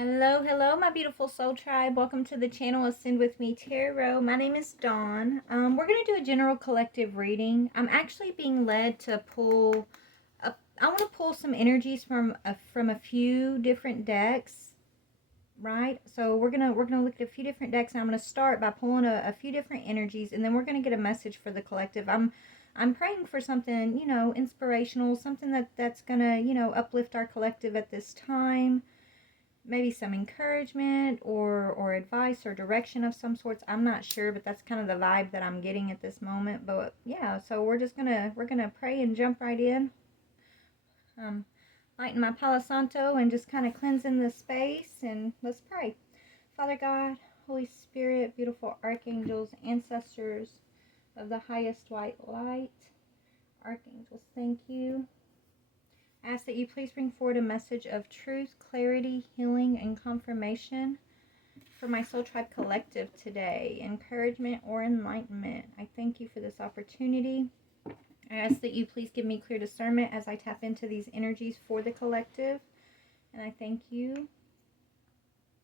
Hello, hello, my beautiful soul tribe. Welcome to the channel Ascend With Me Tarot. My name is Dawn. We're going to do a general collective reading. I'm actually being led to I want to pull some energies from a few different decks, right? So we're gonna look at a few different decks. And I'm gonna start by pulling a few different energies, and then we're gonna get a message for the collective. I'm praying for something, inspirational, something that's gonna, uplift our collective at this time. Maybe some encouragement or advice or direction of some sorts. I'm not sure, but that's kind of the vibe that I'm getting at this moment. But yeah, so we're gonna pray and jump right in. Lighting my Palo Santo and just kind of cleansing the space, and let's pray. Father God, Holy Spirit, beautiful archangels, ancestors of the highest white light, archangels, thank you. I ask that you please bring forward a message of truth, clarity, healing, and confirmation for my Soul Tribe Collective today. Encouragement or enlightenment. I thank you for this opportunity. I ask that you please give me clear discernment as I tap into these energies for the collective. And I thank you.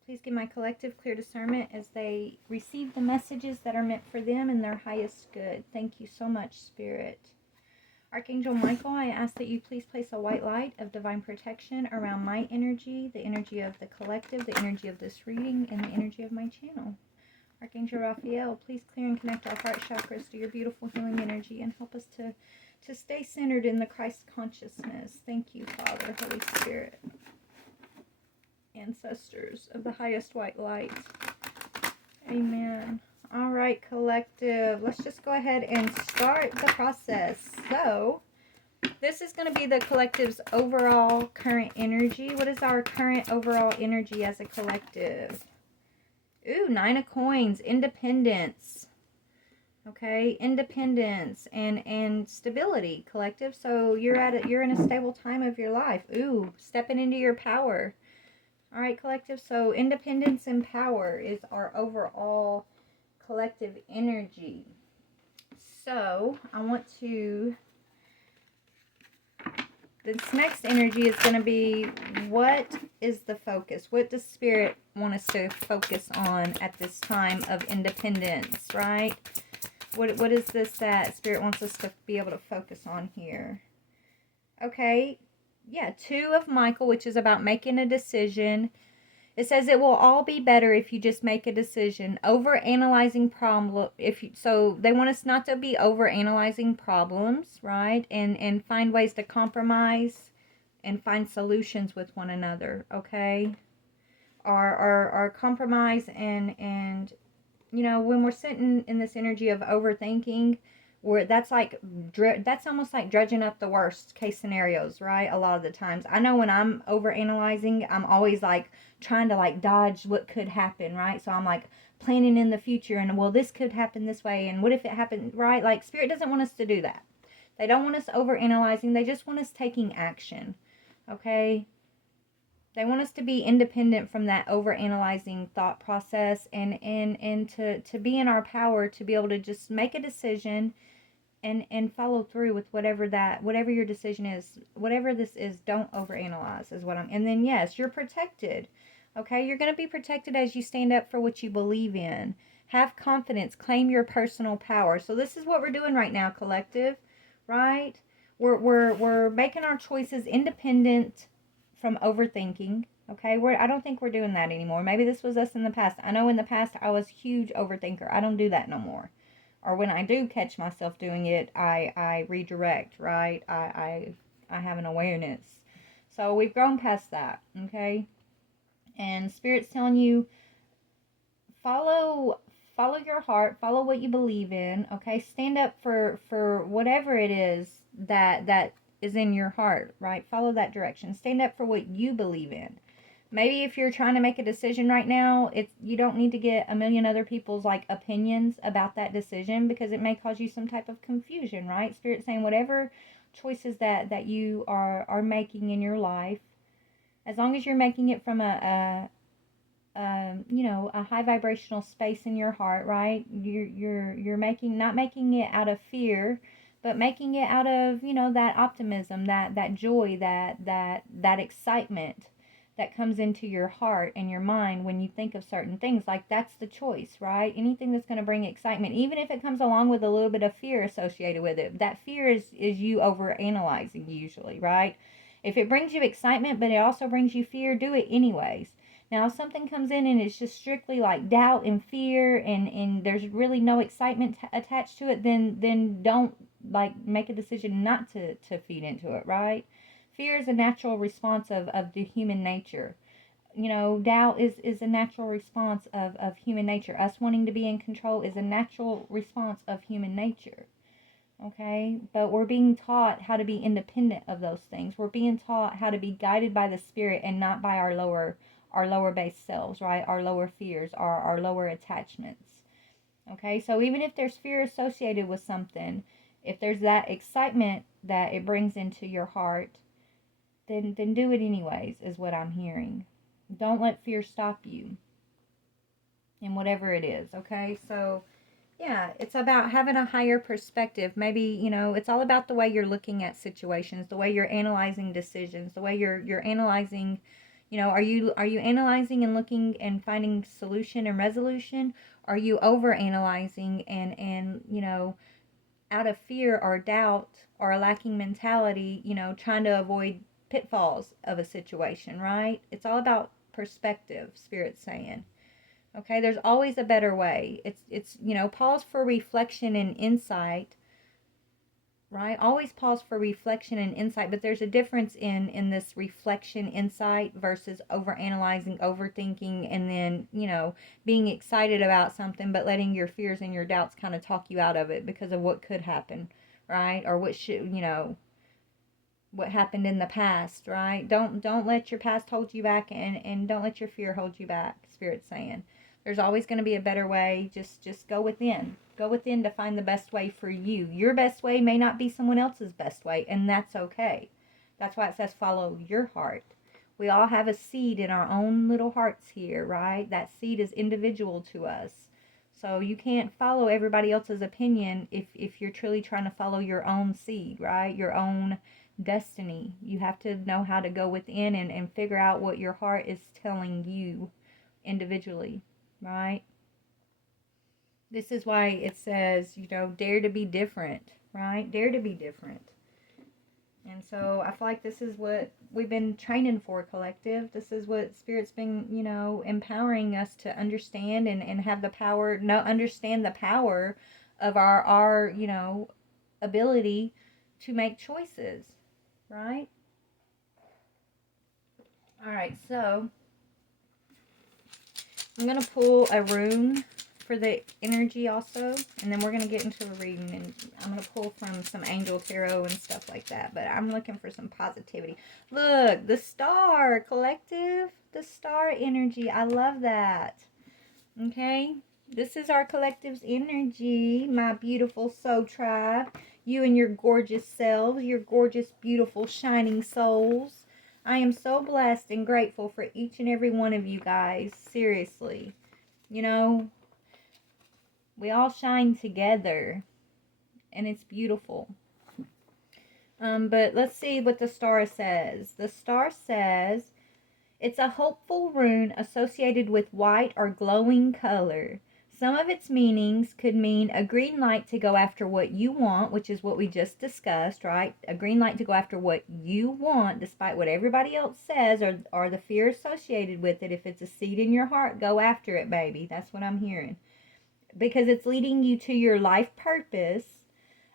Please give my collective clear discernment as they receive the messages that are meant for them in their highest good. Thank you so much, Spirit. Archangel Michael, I ask that you please place a white light of divine protection around my energy, the energy of the collective, the energy of this reading, and the energy of my channel. Archangel Raphael, please clear and connect our heart chakras to your beautiful healing energy and help us to stay centered in the Christ consciousness. Thank you, Father, Holy Spirit. Ancestors of the highest white light. Amen. All right, collective. Let's just go ahead and start the process. So, this is going to be the collective's overall current energy. What is our current overall energy as a collective? Ooh, 9 of Coins, independence. Okay, independence and stability, collective. So you're in a stable time of your life. Ooh, stepping into your power. All right, collective. So independence and power is our overall collective energy. So I want to, this next energy is going to be, what is the focus? What does Spirit want us to focus on at this time of independence, right? What is this that Spirit wants us to be able to focus on here? Okay, yeah, 2 of Michael, which is about making a decision. It says it will all be better if you just make a decision. Over analyzing problem, so they want us not to be over analyzing problems, right? And find ways to compromise and find solutions with one another. Okay, our compromise and when we're sitting in this energy of overthinking, where that's almost like dredging up the worst case scenarios, right? A lot of the times, I know when I'm over analyzing, I'm always like trying to like dodge what could happen, right? So I'm like planning in the future, and well, this could happen this way, and what if it happened, right? Like Spirit doesn't want us to do that. They don't want us over analyzing. They just want us taking action. Okay, they want us to be independent from that over-analyzing thought process, and to be in our power to be able to just make a decision and follow through with whatever your decision is. Whatever this is, don't overanalyze is what I'm. And then yes, you're protected. Okay, you're going to be protected as you stand up for what you believe in. Have confidence, claim your personal power. So this is what we're doing right now, collective, right? We're making our choices independent from overthinking. Okay, I don't think we're doing that anymore. Maybe this was us in the past. I know in the past I was a huge overthinker. I don't do that no more. Or when I do catch myself doing it, I redirect, right? I have an awareness. So we've grown past that, okay? And Spirit's telling you, follow your heart, follow what you believe in, okay? Stand up for whatever it is that is in your heart, right? Follow that direction. Stand up for what you believe in. Maybe if you're trying to make a decision right now, you don't need to get a million other people's like opinions about that decision, because it may cause you some type of confusion, right? Spirit saying whatever choices that you are making in your life, as long as you're making it from a high vibrational space in your heart, right? You're not making it out of fear, but making it out of, that optimism, that joy, that excitement, that comes into your heart and your mind when you think of certain things. Like, that's the choice, right? Anything that's going to bring excitement, even if it comes along with a little bit of fear associated with it, that fear is you over analyzing usually, right? If it brings you excitement but it also brings you fear, do it anyways. Now, if something comes in and it's just strictly like doubt and fear, and there's really no excitement attached to it, then don't, like, make a decision not to feed into it, right? Fear is a natural response of the human nature. You know, doubt is a natural response of human nature. Us wanting to be in control is a natural response of human nature. Okay? But we're being taught how to be independent of those things. We're being taught how to be guided by the Spirit and not by our lower base selves, right? Our lower fears, our lower attachments. Okay? So even if there's fear associated with something, if there's that excitement that it brings into your heart, then do it anyways, is what I'm hearing. Don't let fear stop you in whatever it is, okay? So, yeah, it's about having a higher perspective. Maybe, you know, it's all about the way you're looking at situations, the way you're analyzing decisions, the way you're analyzing, you know, are you analyzing and looking and finding solution and resolution? Are you over analyzing and you know, out of fear or doubt or a lacking mentality, you know, trying to avoid pitfalls of a situation, right? It's all about perspective, Spirit's saying. Okay, there's always a better way. It's you know, pause for reflection and insight, right? Always pause for reflection and insight, but there's a difference in this reflection, insight versus overanalyzing, overthinking, and then, you know, being excited about something but letting your fears and your doubts kind of talk you out of it because of what could happen, right? Or what should, you know, what happened in the past, right? Don't let your past hold you back, and don't let your fear hold you back. Spirit's saying there's always going to be a better way. Just go within. Go within to find the best way for you. Your best way may not be someone else's best way, and that's okay. That's why it says follow your heart. We all have a seed in our own little hearts here, right? That seed is individual to us. So you can't follow everybody else's opinion if you're truly trying to follow your own seed, right? Your own destiny. You have to know how to go within and figure out what your heart is telling you individually, right? This is why it says, you know, dare to be different, right? Dare to be different. And so I feel like this is what we've been training for, collective. This is what Spirit's been, you know, empowering us to understand and have the power, understand the power of our, you know, ability to make choices, right? All right, so I'm going to pull a rune for the energy also, and then we're going to get into a reading, and I'm going to pull from some angel tarot and stuff like that, but I'm looking for some positivity. Look, the star, collective, the star energy. I love that. Okay, this is our collective's energy, my beautiful soul tribe. You and your gorgeous selves, your gorgeous, beautiful, shining souls. I am so blessed and grateful for each and every one of you guys. Seriously. You know, we all shine together, and it's beautiful. But let's see what the star says. The star says, it's a hopeful rune associated with white or glowing color. Some of its meanings could mean a green light to go after what you want, which is what we just discussed, right? A green light to go after what you want, despite what everybody else says, or the fear associated with it. If it's a seed in your heart, go after it, baby. That's what I'm hearing. Because it's leading you to your life purpose,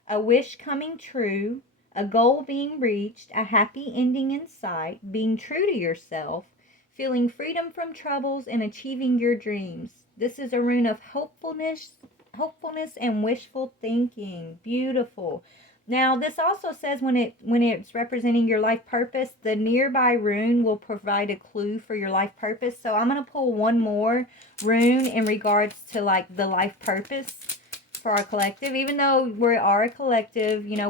a wish coming true, a goal being reached, a happy ending in sight, being true to yourself, feeling freedom from troubles, and achieving your dreams. This is a rune of hopefulness and wishful thinking. Beautiful. Now, this also says when it's representing your life purpose, the nearby rune will provide a clue for your life purpose. So I'm going to pull one more rune in regards to like the life purpose for our collective. Even though we are a collective, you know,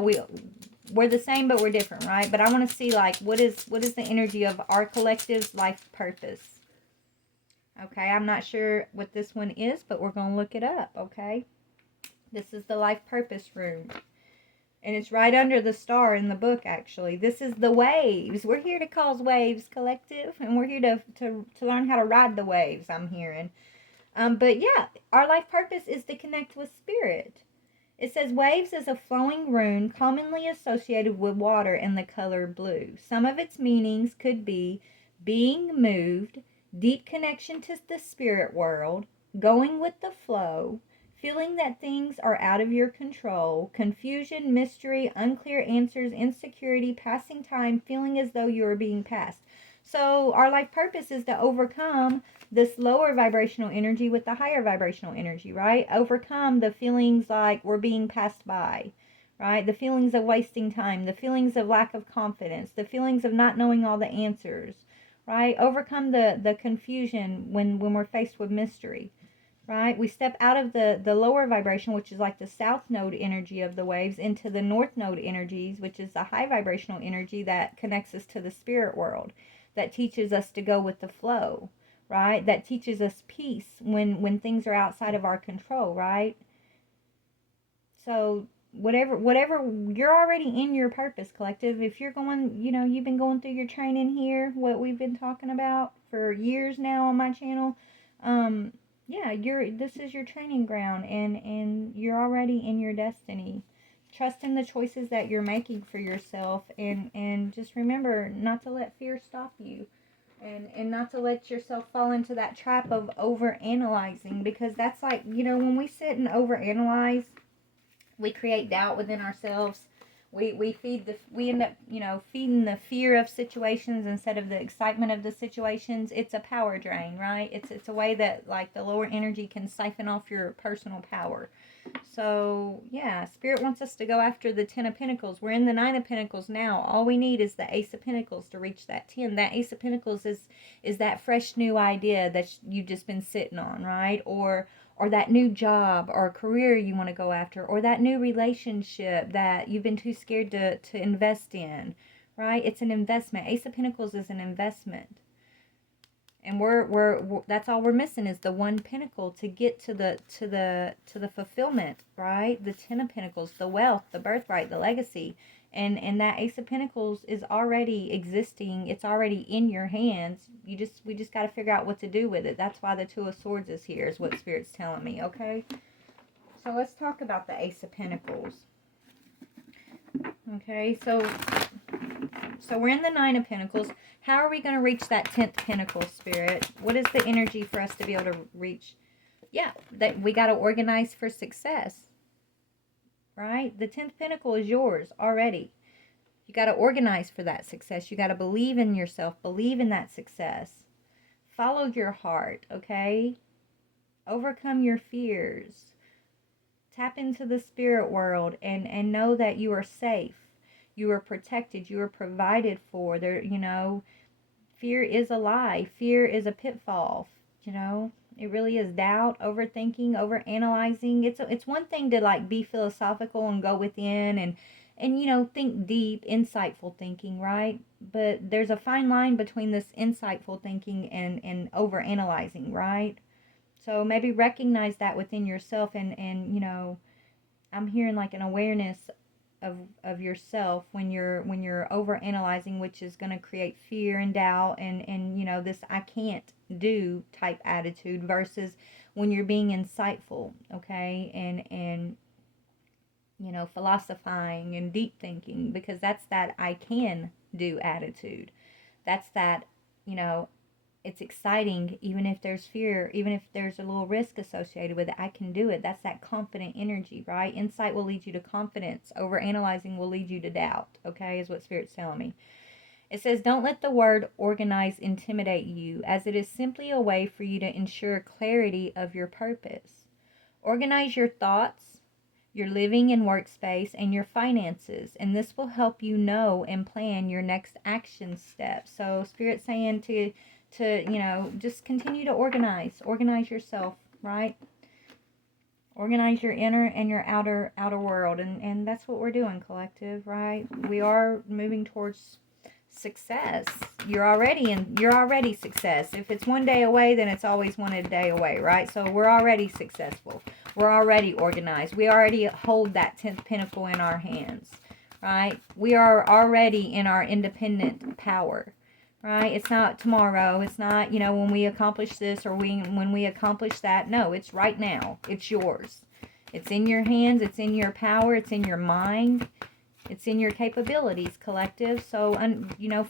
we're the same, but we're different, right? But I want to see like what is the energy of our collective's life purpose. Okay, I'm not sure what this one is, but we're going to look it up, okay? This is the life purpose rune. And it's right under the star in the book, actually. This is the waves. We're here to cause waves, collective. And we're here to learn how to ride the waves, I'm hearing. But yeah, our life purpose is to connect with spirit. It says waves is a flowing rune commonly associated with water and the color blue. Some of its meanings could be being moved, deep connection to the spirit world, going with the flow, feeling that things are out of your control, confusion, mystery, unclear answers, insecurity, passing time, feeling as though you are being passed. So our life purpose is to overcome this lower vibrational energy with the higher vibrational energy, right? Overcome the feelings like we're being passed by, right? The feelings of wasting time, the feelings of lack of confidence, the feelings of not knowing all the answers, right? Overcome the confusion when we're faced with mystery, right? We step out of the lower vibration, which is like the south node energy of the waves, into the north node energies, which is the high vibrational energy that connects us to the spirit world, that teaches us to go with the flow, right? That teaches us peace when things are outside of our control, right? So whatever you're already in your purpose, collective. If you're going, you've been going through your training here, what we've been talking about for years now on my channel. Yeah, this is your training ground, and you're already in your destiny. Trust in the choices that you're making for yourself, and just remember not to let fear stop you. And not to let yourself fall into that trap of over analyzing, because that's like, when we sit and over analyze, we create doubt within ourselves. We end up, feeding the fear of situations instead of the excitement of the situations. It's a power drain, right? It's a way that, like, the lower energy can siphon off your personal power. So yeah, spirit wants us to go after the 10 of Pentacles. We're in the 9 of Pentacles now. All we need is the Ace of Pentacles to reach that 10. That Ace of Pentacles is that fresh new idea that you've just been sitting on, right? Or that new job or career you want to go after, or that new relationship that you've been too scared to invest in, right? It's an investment. Ace of Pentacles is an investment. And we're that's all we're missing is the 1 pentacle to get to the fulfillment, right? The 10 of Pentacles, the wealth, the birthright, the legacy. And that Ace of Pentacles is already existing. It's already in your hands. We just got to figure out what to do with it. That's why the 2 of Swords is here, is what Spirit's telling me, okay? So let's talk about the Ace of Pentacles. Okay, so we're in the 9 of Pentacles. How are we going to reach that 10th Pentacle, Spirit? What is the energy for us to be able to reach? Yeah, that we got to organize for success, right? The 10th Pentacle is yours already. You got to organize for that success. You got to believe in yourself, believe in that success. Follow your heart, okay? Overcome your fears. Tap into the spirit world and know that you are safe. You are protected. You are provided for. There, fear is a lie. Fear is a pitfall. It really is. Doubt, overthinking, overanalyzing. It's one thing to, like, be philosophical and go within and think deep, insightful thinking, right? But there's a fine line between this insightful thinking and overanalyzing, right? So maybe recognize that within yourself and I'm hearing like an awareness of yourself when you're over analyzing, which is going to create fear and doubt and this I can't do type attitude, versus when you're being insightful, okay, and philosophizing and deep thinking, because that's that I can do attitude. That's that, it's exciting, even if there's fear, even if there's a little risk associated with it, I can do it. That's that confident energy, right? Insight will lead you to confidence. Over analyzing will lead you to doubt, okay, is what Spirit's telling me. It says, don't let the word organize intimidate you, as it is simply a way for you to ensure clarity of your purpose. Organize your thoughts, your living and workspace, and your finances, and this will help you know and plan your next action step. So Spirit's saying to just continue to organize yourself, right? Organize your inner and your outer world, and that's what we're doing, collective, right? We are moving towards success. You're already success. If it's one day away, then it's always one day away, right? So we're already successful. We're already organized. We already hold that 10th pinnacle in our hands, right? We are already in our independent power, right? It's not tomorrow. It's not, when we accomplish this or when we accomplish that. No, it's right now. It's yours. It's in your hands. It's in your power. It's in your mind. It's in your capabilities, collective. So,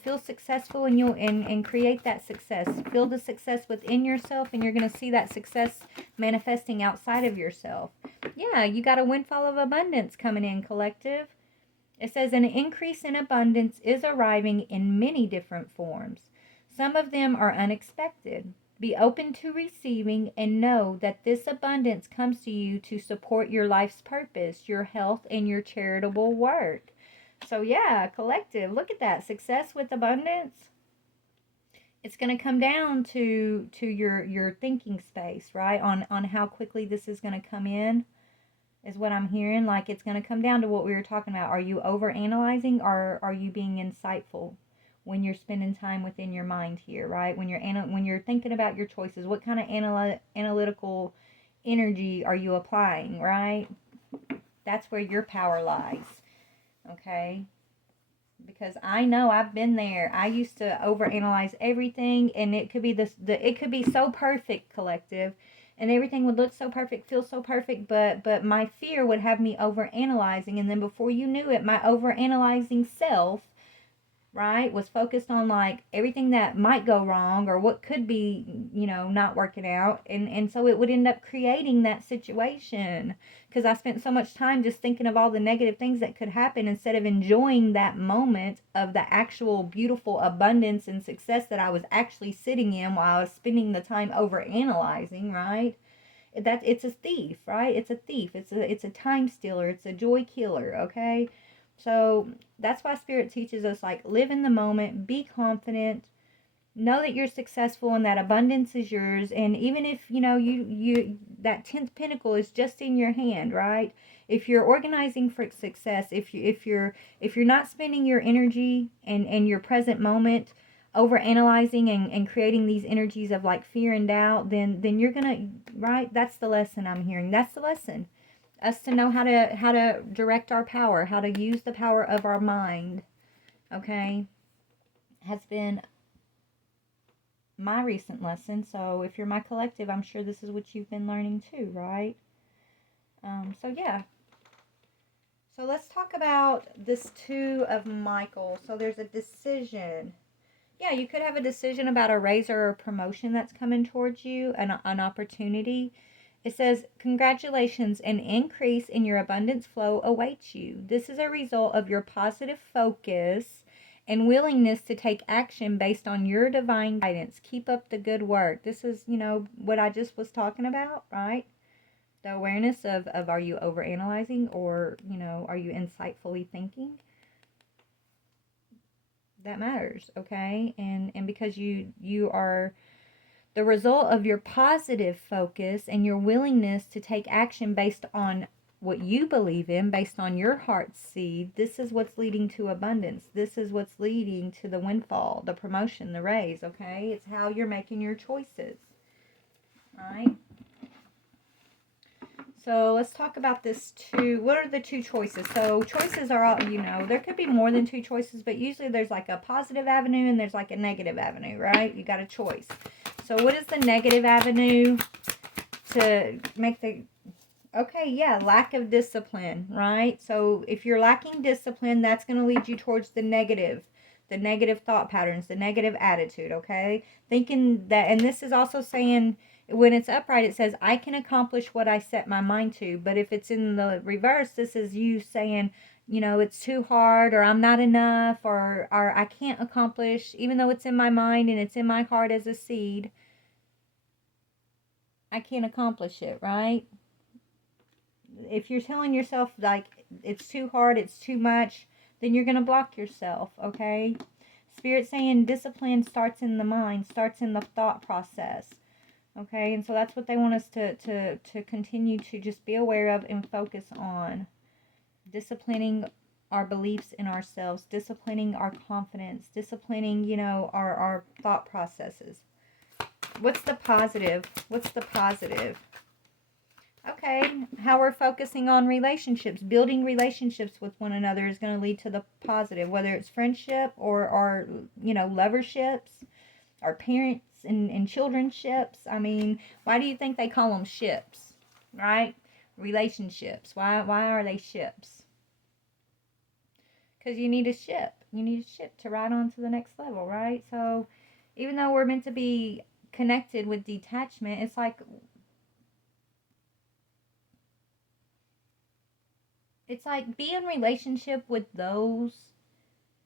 feel successful and create that success. Feel the success within yourself, and you're going to see that success manifesting outside of yourself. Yeah, you got a windfall of abundance coming in, collective. It says an increase in abundance is arriving in many different forms. Some of them are unexpected. Be open to receiving and know that this abundance comes to you to support your life's purpose, your health, and your charitable work. So yeah, collective, look at that. Success with abundance. It's going to come down to your thinking space, right? On how quickly this is going to come in. Is what I'm hearing. Like, it's going to come down to what we were talking about. Are you over analyzing, or are you being insightful when you're spending time within your mind here, right? When you're thinking about your choices, what kind of analytical energy are you applying, right? That's where your power lies. Okay? Because I know I've been there. I used to overanalyze everything, and it could be it could be so perfect, collective, and everything would look so perfect, feel so perfect, but my fear would have me overanalyzing, and then before you knew it, my overanalyzing self, right, was focused on like everything that might go wrong or what could be, not working out, and so it would end up creating that situation because I spent so much time just thinking of all the negative things that could happen instead of enjoying that moment of the actual beautiful abundance and success that I was actually sitting in while I was spending the time over analyzing, right? That it's a thief, right? It's a thief. It's a time stealer. It's a joy killer, okay? So that's why Spirit teaches us, like, live in the moment, be confident, know that you're successful and that abundance is yours. And even if you that 10th pinnacle is just in your hand, right? If you're organizing for success, if you're not spending your energy and your present moment over analyzing and creating these energies of like fear and doubt, then you're gonna, right? That's the lesson I'm hearing. That's the lesson. Us to know how to direct our power, how to use the power of our mind, okay, has been my recent lesson. So if you're my collective, I'm sure this is what you've been learning too, right? So yeah. So let's talk about this 2 of Michael. So there's a decision. Yeah, you could have a decision about a raise or a promotion that's coming towards you, an opportunity. It says, congratulations, an increase in your abundance flow awaits you. This is a result of your positive focus and willingness to take action based on your divine guidance. Keep up the good work. This is, what I just was talking about, right? The awareness of are you overanalyzing, or, are you insightfully thinking? That matters, okay? And because you are the result of your positive focus and your willingness to take action based on what you believe in, based on your heart's seed, this is what's leading to abundance. This is what's leading to the windfall, the promotion, the raise, okay? It's how you're making your choices, right? So let's talk about this 2. What are the 2 choices? So choices are all, there could be more than 2 choices, but usually there's like a positive avenue and there's like a negative avenue, right? You got a choice. So what is the negative avenue to make the... Okay, yeah, lack of discipline, right? So if you're lacking discipline, that's going to lead you towards the negative thought patterns, the negative attitude, okay? Thinking that, and this is also saying, when it's upright, it says, I can accomplish what I set my mind to. But if it's in the reverse, this is you saying, it's too hard, or I'm not enough, or I can't accomplish, even though it's in my mind and it's in my heart as a seed, I can't accomplish it, right? If you're telling yourself, like, it's too hard, it's too much, then you're going to block yourself, okay? Spirit saying discipline starts in the mind, starts in the thought process, okay? And so that's what they want us to continue to just be aware of and focus on. Disciplining our beliefs in ourselves, disciplining our confidence, disciplining, our thought processes. What's the positive? What's the positive? Okay, how we're focusing on relationships, building relationships with one another is going to lead to the positive, whether it's friendship or loverships, or parents and children ships. I mean, why do you think they call them ships, right? Relationships. Why are they ships? Because you need a ship. You need a ship to ride on to the next level, right? So even though we're meant to be connected with detachment, it's like be in relationship with those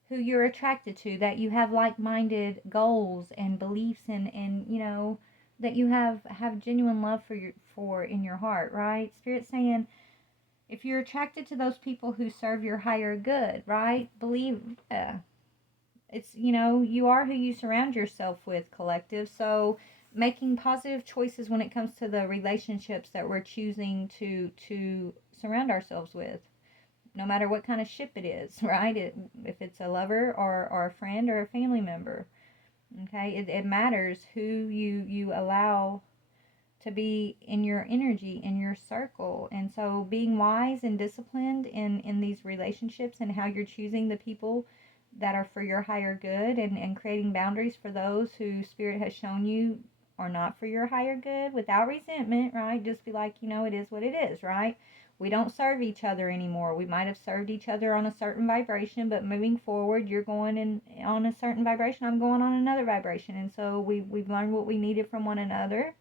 who you're attracted to, that you have like-minded goals and beliefs, and that you have genuine love for in your heart, right? Spirit's saying, if you're attracted to those people who serve your higher good, right? Believe, it's, you are who you surround yourself with, collective. So making positive choices when it comes to the relationships that we're choosing to surround ourselves with, no matter what kind of ship it is, right? If it's a lover or a friend or a family member, okay? It matters who you allow to be in your energy, in your circle. And so being wise and disciplined in these relationships, and how you're choosing the people that are for your higher good, and creating boundaries for those who Spirit has shown you are not for your higher good, without resentment, right? Just be like, it is what it is, right? We don't serve each other anymore. We might have served each other on a certain vibration, but moving forward, you're going in on a certain vibration, I'm going on another vibration. And so we've learned what we needed from one another.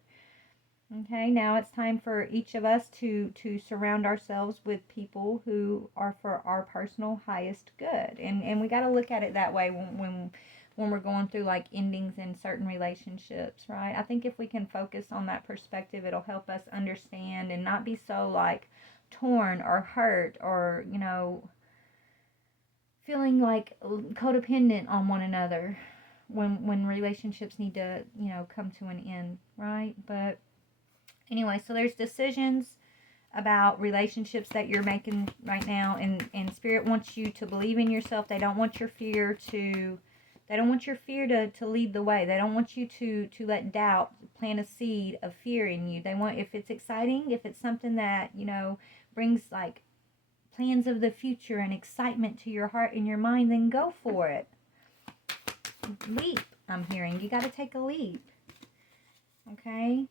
Okay, now it's time for each of us to surround ourselves with people who are for our personal highest good. And we got to look at it that way when we're going through like endings in certain relationships, right? I think if we can focus on that perspective, it'll help us understand and not be so like torn or hurt, or feeling like codependent on one another when relationships need to come to an end, right? But anyway, so there's decisions about relationships that you're making right now, and Spirit wants you to believe in yourself. They don't want your fear to lead the way. They don't want you to let doubt plant a seed of fear in you. They want, if it's exciting, if it's something that brings like plans of the future and excitement to your heart and your mind, then go for it. Leap, I'm hearing. You got to take a leap. Okay?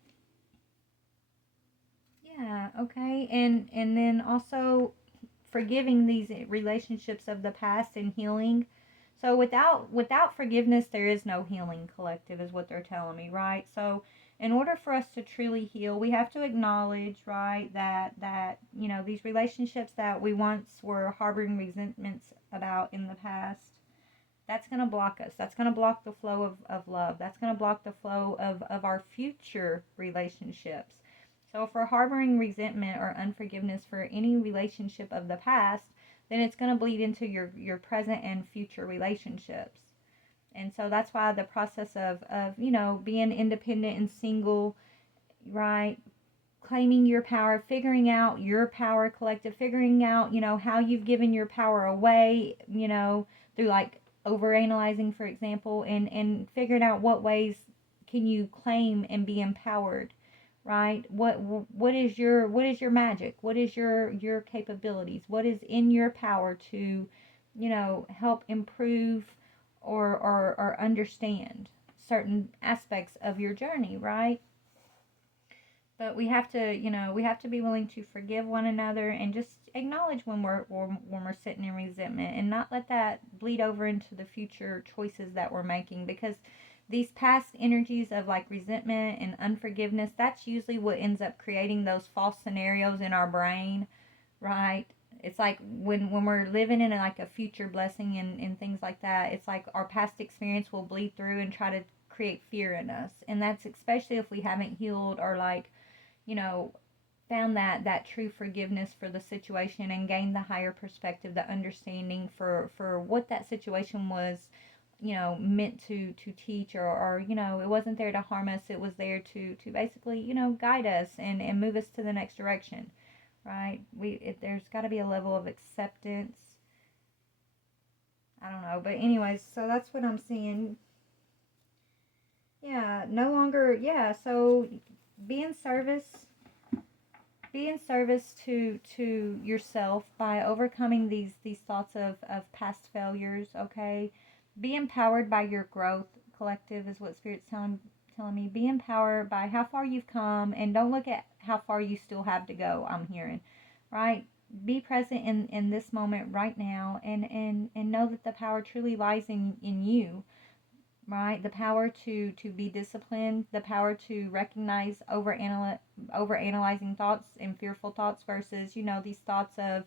Yeah, okay. And then also forgiving these relationships of the past and healing. So without forgiveness, there is no healing, collective, is what they're telling me, right? So in order for us to truly heal, we have to acknowledge, right, that these relationships that we once were harboring resentments about in the past, that's going to block us. That's going to block the flow of love. That's going to block the flow of our future relationships. So if we're harboring resentment or unforgiveness for any relationship of the past, then it's going to bleed into your present and future relationships. And so that's why the process of being independent and single, right, claiming your power, figuring out your power, collective, figuring out, how you've given your power away, through like overanalyzing, for example, and figuring out what ways can you claim and be empowered, right? What is your magic? What is your capabilities? What is in your power to, help improve or understand certain aspects of your journey, right? But we have to be willing to forgive one another, and just acknowledge when we're sitting in resentment, and not let that bleed over into the future choices that we're making, because these past energies of like resentment and unforgiveness, that's usually what ends up creating those false scenarios in our brain, right? It's like when we're living in like a future blessing and things like that, it's like our past experience will bleed through and try to create fear in us. And that's especially if we haven't healed, or like found that true forgiveness for the situation, and gained the higher perspective, the understanding for what that situation was, meant to teach, or it wasn't there to harm us. It was there to basically, guide us and move us to the next direction, right? There's got to be a level of acceptance I don't know. But anyways, so that's what I'm seeing. Yeah, no longer, yeah, so be in service. Be in service to yourself by overcoming these thoughts of past failures, okay? Be empowered by your growth, collective, is what Spirit's telling me. Be empowered by how far you've come, and don't look at how far you still have to go, I'm hearing. Right? Be present in this moment right now, and know that the power truly lies in you, right? The power to be disciplined, the power to recognize over analyzing thoughts and fearful thoughts versus, these thoughts of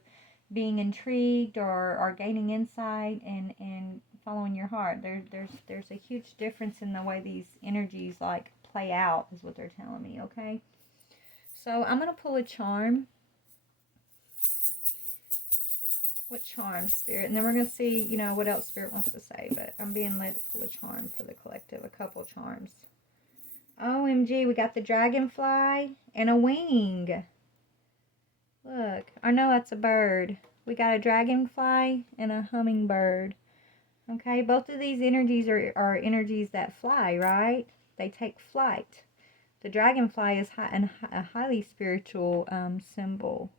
being intrigued or gaining insight and following your heart. There's a huge difference in the way these energies like play out, is what they're telling me. Okay, so I'm gonna pull a charm. What charm, Spirit? And then we're going to see, what else Spirit wants to say. But I'm being led to pull a charm for the collective. A couple charms. OMG, we got the dragonfly and a wing. Look, I know that's a bird. We got a dragonfly and a hummingbird. Okay, both of these energies are energies that fly, right? They take flight. The dragonfly is a highly spiritual symbol.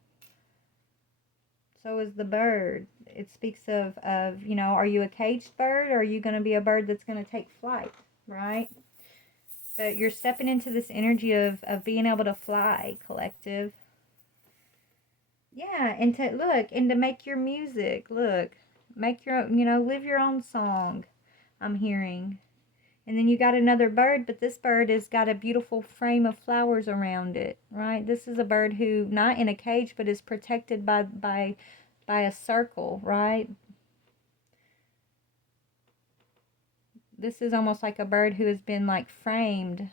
So is the bird. It speaks of are you a caged bird, or are you going to be a bird that's going to take flight, right? But you're stepping into this energy of being able to fly, collective. Yeah, and to look, and to make your music, make your, live your own song, I'm hearing. And then you got another bird, but this bird has got a beautiful frame of flowers around it, right? This is a bird who, not in a cage, but is protected by a circle, right? This is almost like a bird who has been like framed,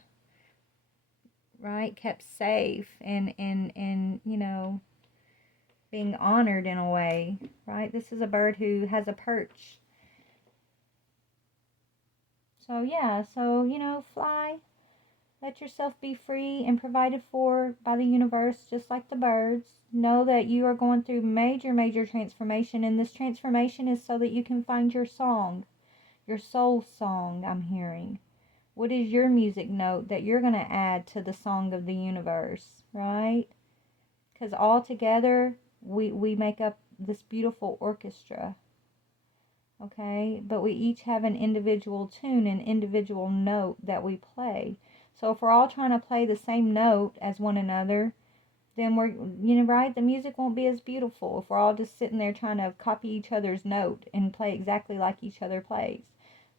right? Kept safe and being honored in a way, right? This is a bird who has a perch. So yeah, fly. Let yourself be free and provided for by the universe, just like the birds. Know that you are going through major, major transformation, and this transformation is so that you can find your song, your soul song, I'm hearing. What is your music note that you're going to add to the song of the universe, right? Because all together, we make up this beautiful orchestra, okay? But we each have an individual tune, an individual note that we play. So if we're all trying to play the same note as one another, then we're, right, the music won't be as beautiful if we're all just sitting there trying to copy each other's note and play exactly like each other plays.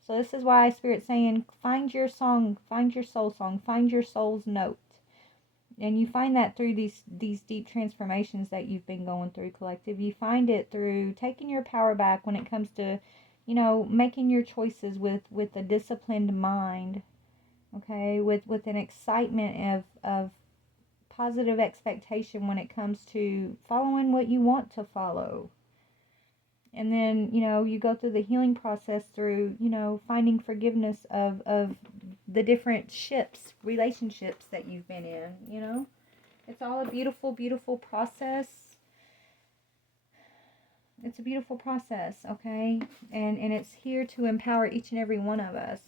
So this is why Spirit's saying, find your song, find your soul song, find your soul's note. And you find that through these deep transformations that you've been going through, collective. You find it through taking your power back when it comes to, making your choices with a disciplined mind, okay, with an excitement of positive expectation when it comes to following what you want to follow. And then, you go through the healing process through, finding forgiveness of the different relationships that you've been in, It's all a beautiful, beautiful process. It's a beautiful process, okay? And it's here to empower each and every one of us.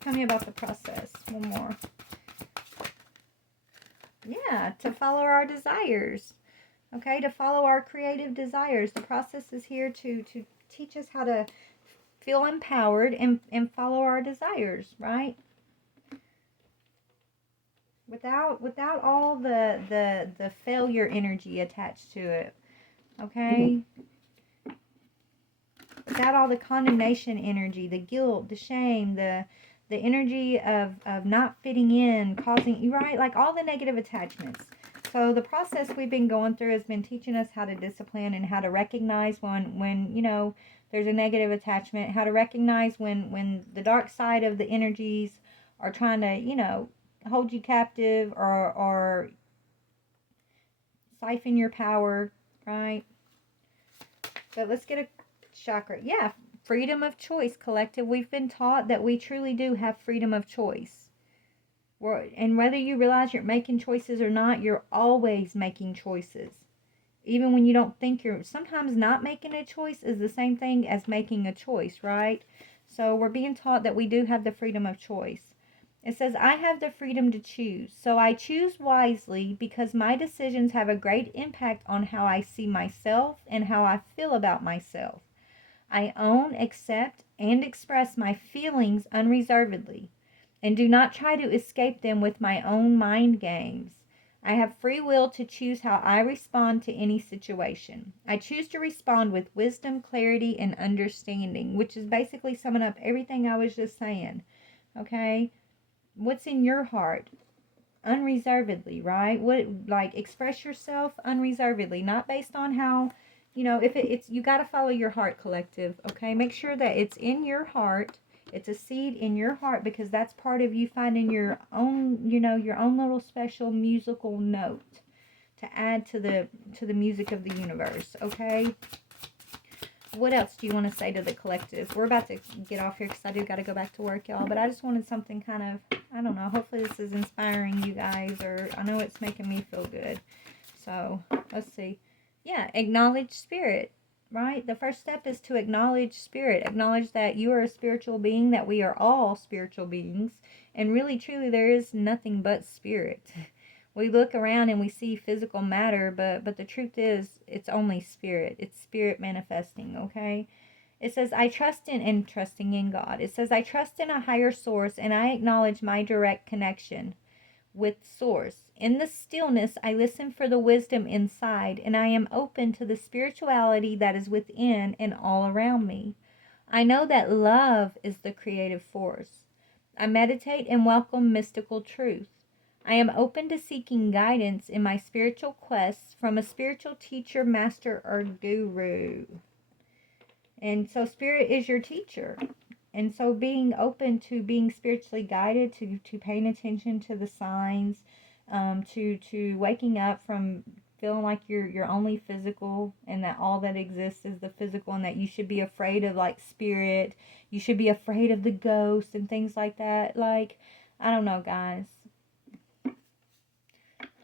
Tell me about the process. One more. Yeah, to follow our desires. Okay, to follow our creative desires. The process is here to teach us how to feel empowered and follow our desires, right? Without all the failure energy attached to it. Okay? Without all the condemnation energy, the guilt, the shame, the energy of not fitting in, causing you, right? Like all the negative attachments. So the process we've been going through has been teaching us how to discipline and how to recognize when there's a negative attachment, how to recognize when the dark side of the energies are trying to, hold you captive or siphon your power, right? But let's get a chakra. Yeah, freedom of choice, collective. We've been taught that we truly do have freedom of choice. And whether you realize you're making choices or not, you're always making choices. Even when you don't think you're, sometimes not making a choice is the same thing as making a choice, right? So we're being taught that we do have the freedom of choice. It says, I have the freedom to choose. So I choose wisely because my decisions have a great impact on how I see myself and how I feel about myself. I own, accept, and express my feelings unreservedly and do not try to escape them with my own mind games. I have free will to choose how I respond to any situation. I choose to respond with wisdom, clarity, and understanding, which is basically summing up everything I was just saying. Okay? What's in your heart? Unreservedly, right? What, like, express yourself unreservedly, not based on how, if it's, you got to follow your heart, collective. Okay, make sure that it's in your heart. It's a seed in your heart, because that's part of you finding your own, your own little special musical note to add to the music of the universe. Okay, what else do you want to say to the collective? We're about to get off here because I do got to go back to work, y'all. But I just wanted something kind of, I don't know, hopefully this is inspiring you guys, or I know it's making me feel good. So, let's see. Yeah, acknowledge spirit, right? The first step is to acknowledge spirit. Acknowledge that you are a spiritual being, that we are all spiritual beings. And really, truly, there is nothing but spirit. We look around and we see physical matter, but the truth is, it's only spirit. It's spirit manifesting, okay? It says, I trust in, and trusting in God. It says, I trust in a higher source, and I acknowledge my direct connection with source. In the stillness, I listen for the wisdom inside, and I am open to the spirituality that is within and all around me. I know that love is the creative force. I meditate and welcome mystical truth. I am open to seeking guidance in my spiritual quests from a spiritual teacher, master, or guru. And so spirit is your teacher. And so being open to being spiritually guided, to paying attention to the signs, to waking up from feeling like you're only physical, and that all that exists is the physical, and that you should be afraid of, like, spirit, you should be afraid of the ghosts and things like that. Like, I don't know, guys.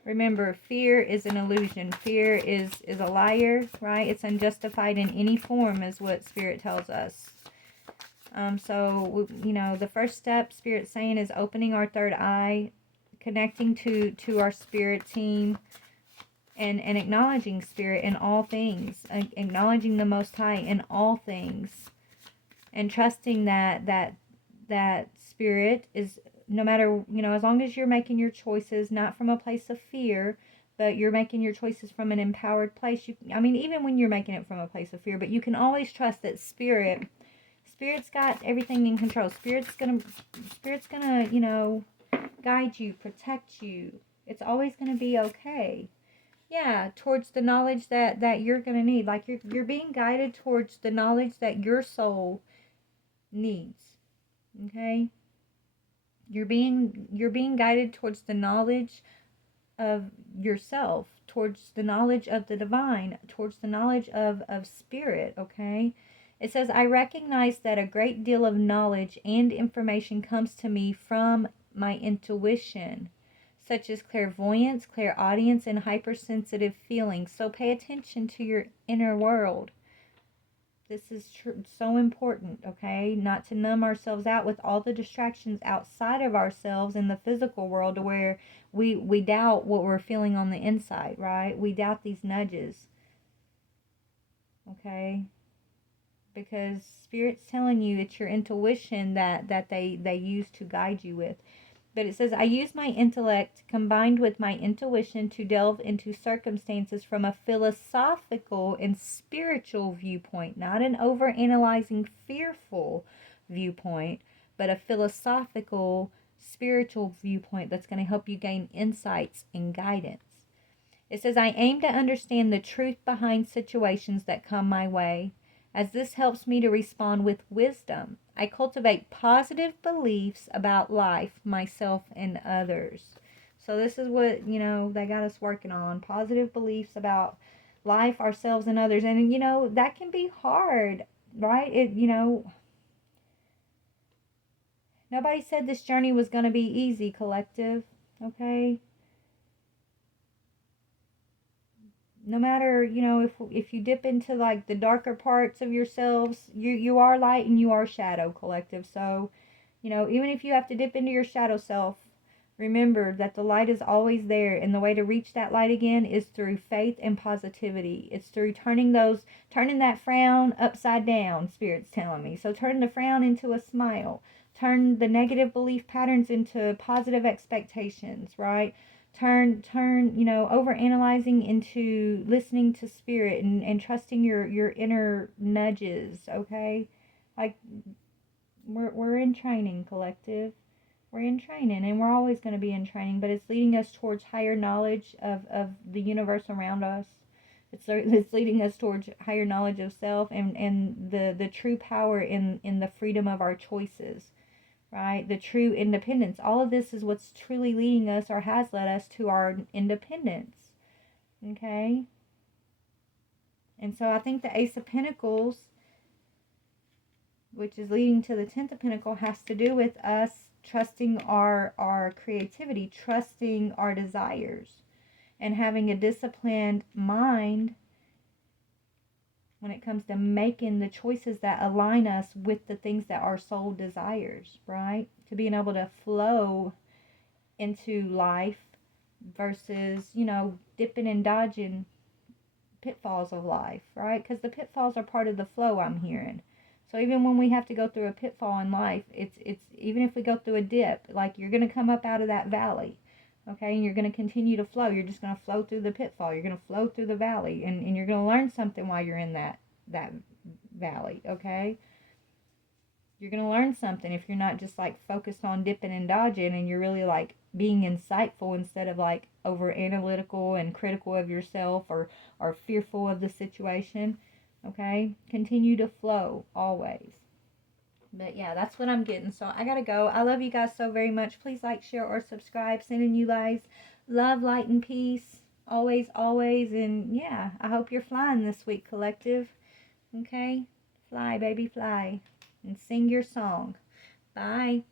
Remember, fear is an illusion. Fear is a liar, right? It's unjustified in any form, is what Spirit tells us. So, the first step, Spirit's saying, is opening our third eye, connecting to our Spirit team, and acknowledging Spirit in all things, acknowledging the Most High in all things, and trusting that Spirit is, no matter, as long as you're making your choices not from a place of fear, but you're making your choices from an empowered place. Even when you're making it from a place of fear, but you can always trust that Spirit's got everything in control. Spirit's gonna, guide you, protect you. It's always gonna be okay. Yeah, towards the knowledge that you're gonna need. Like, you're being guided towards the knowledge that your soul needs. Okay? You're being guided towards the knowledge of yourself, towards the knowledge of the divine, towards the knowledge of spirit, okay? It says, I recognize that a great deal of knowledge and information comes to me from my intuition, such as clairvoyance, clairaudience, and hypersensitive feelings. So pay attention to your inner world. This is so important, okay? Not to numb ourselves out with all the distractions outside of ourselves in the physical world, to where we doubt what we're feeling on the inside, right? We doubt these nudges, okay? Because Spirit's telling you it's your intuition that they use to guide you with. But it says, I use my intellect combined with my intuition to delve into circumstances from a philosophical and spiritual viewpoint, not an overanalyzing, fearful viewpoint, but a philosophical, spiritual viewpoint that's going to help you gain insights and guidance. It says, I aim to understand the truth behind situations that come my way, as this helps me to respond with wisdom. I cultivate positive beliefs about life, myself, and others. So this is what, they got us working on. Positive beliefs about life, ourselves, and others. And, that can be hard, right? Nobody said this journey was going to be easy, collective, okay? no matter, you know, if you dip into like the darker parts of yourselves, you are light and you are shadow, collective. So, you know, even if you have to dip into your shadow self, remember that the light is always there, and the way to reach that light again is through faith and positivity. It's through turning that frown upside down, Spirit's telling me. So turn the frown into a smile. Turn the negative belief patterns into positive expectations, right? Turn, you know, over analyzing into listening to Spirit, and trusting your inner nudges, okay? Like, we're in training, collective. We're in training, and we're always going to be in training, but it's leading us towards higher knowledge of the universe around us. It's leading us towards higher knowledge of self, and the true power in the freedom of our choices, right? The true independence. All of this is what's truly leading us, or has led us to our independence, okay? And so I think the Ace of Pentacles, which is leading to the 10th of Pentacle, has to do with us trusting our creativity, trusting our desires, and having a disciplined mind when it comes to making the choices that align us with the things that our soul desires, right? To being able to flow into life versus, you know, dipping and dodging pitfalls of life, right? Because the pitfalls are part of the flow, I'm hearing. So even when we have to go through a pitfall in life, it's even if we go through a dip, like, you're going to come up out of that valley, okay? And you're going to continue to flow. You're just going to flow through the pitfall. You're going to flow through the valley, and you're going to learn something while you're in that valley, okay? You're going to learn something if you're not just like focused on dipping and dodging, and you're really like being insightful instead of like over analytical and critical of yourself, or fearful of the situation. Okay, continue to flow always. But yeah, that's what I'm getting. So I gotta go. I love you guys so very much. Please like, share, or subscribe. Sending you guys love, light, and peace always, always. And yeah, I hope you're flying this week, collective. Okay, fly, baby, fly, and sing your song. Bye.